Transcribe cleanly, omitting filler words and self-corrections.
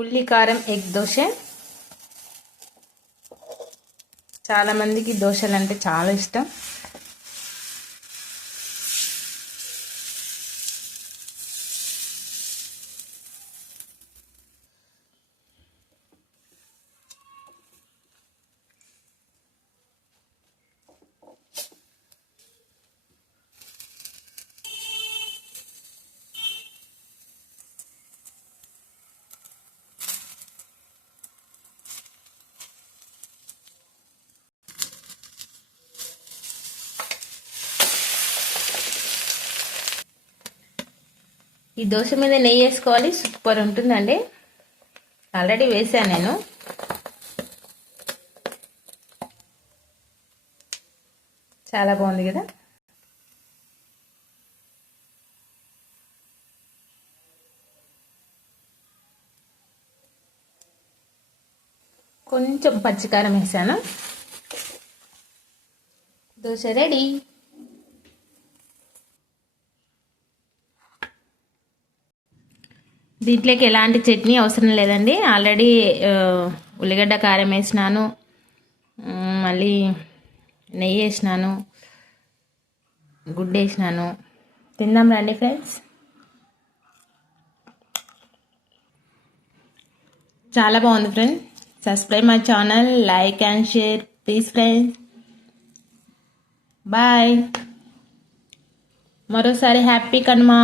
ఉల్లి కారం ఎగ్ దోశ. చాలామందికి దోశలు అంటే చాలా ఇష్టం. ఈ దోశ మీద నెయ్యి వేసుకోవాలి, సూపర్ ఉంటుందండి. ఆల్రెడీ వేసాను నేను. చాలా బాగుంది కదా. కొంచెం పచ్చికారం వేసాను. దోశ రెడీ. దీంట్లోకి ఎలాంటి చట్నీ అవసరం లేదండి. ఆల్రెడీ ఉల్లిగడ్డ కారం వేసినాను, మళ్ళీ నెయ్యి వేసినాను, గుడ్డు వేసినాను. తిందాం రండి ఫ్రెండ్స్. చాలా బాగుంది friends. Subscribe my channel, like and share please friends. Bye. మరోసారి హ్యాపీ కనుమ.